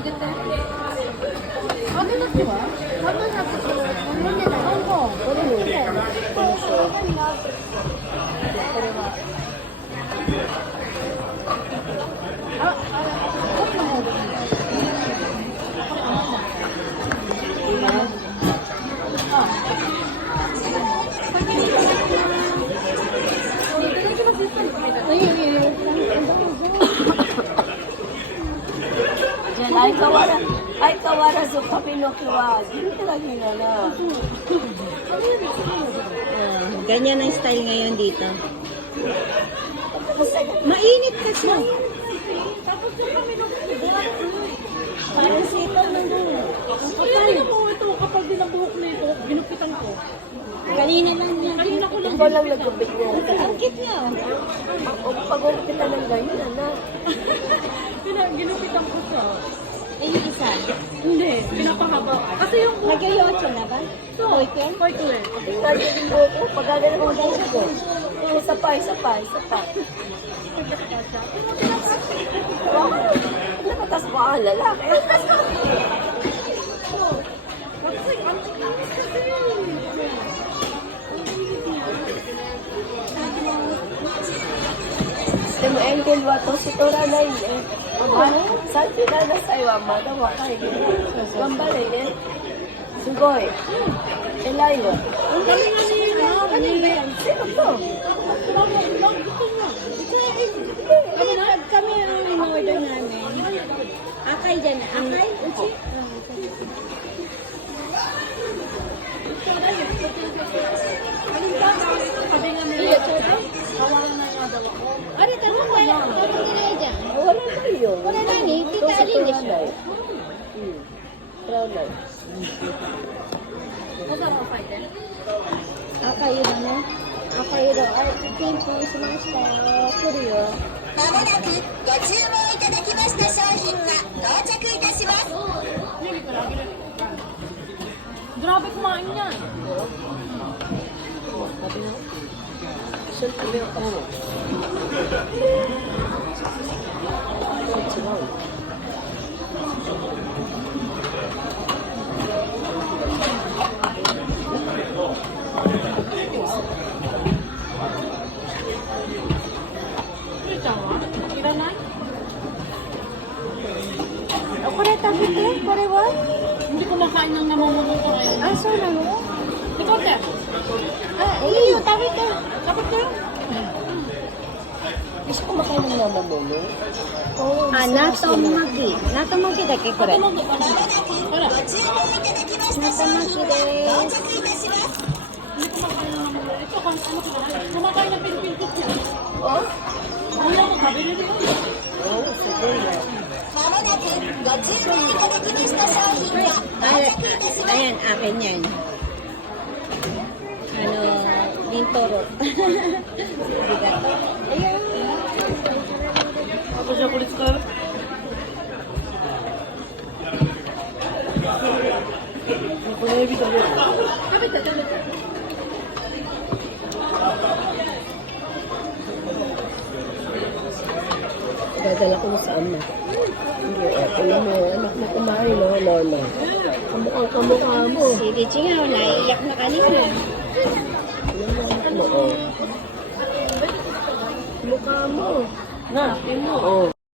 あげて。あげなくては？食べなくても飲んでない。これもいいだよね。これは。あ、こっちの方でいい。Ay kawaras yung kapinokiwa. Hindi lagi na na. Ganyan ang style ngayon dito. Mainit kasi. Tapos yung kapinokiwa. Parang sitaw ng buhok. Kaya mo ito kapag binabuhok na ito, ginupitan ko. Kanina lang yan. Kanina ko lang Ikaw lang nagkupit niya. Ang cute nga. Pag-upitan ng ganyan, anak. Ginupitan ko siya. Eh, yung isa. Hindi, pinapahaba. Kasi yung buhok. Nag-ayotso na ba? Koiken? Koiken. Tingnan niyo yung buhok ko. Pagkagana ko ng buhok ko. Isa pa. Nakatas mo ang lalaki. Dem engel wa to sutora nai ne. Santi na nasai wa mada wakai ne. Gambare ne. Sugoi. Elai wa. Ano ba yan? Sino to? Kami ang in-order namin. Akay dyan. Akay? Uchi? Ano tanong ba? Tanong nila dyan. Wala na yun. Wala na ni. Kita alin na siya. Brown light. Akay yun ano? Akay yun. Ay, tempo. Sumasta. Kuryo. まもなくご注文いただきました商品が到着いたします。 Grabe kumain yan. Siyempre, may ako. Kore tabite? Kore wa? Hindi ko makain ng namumuno ko ngayon. Ah, so na mo? Ikaw, te. Ah, iyo. Tabite. Dapat ka? Gusto ko makain ng mama mo, no? Ah, natomaki. Natomaki da ke kore. ほら。 Natomaki desu. ito, ano ko na? Kumakain ng Pilipin yan. Oh? Ano mo, kabili rin mo. Oh, sige na. まもなくご注文いただきました商品が到着いたします。 Ayan, akin yan. Ano, Lintoro. Bigato. Ayan. Ako siya kulit ka. Ako na ibig ako. Dadala ko na saan na. Hindi, tingnan mo, anak mo kumain, no, Lorna. Kamukha mo. Si Richie nga, naiiyak na kanina. Tingnan mo, anak mo, oh. Mukha mo. Na, tingnan mo, oh.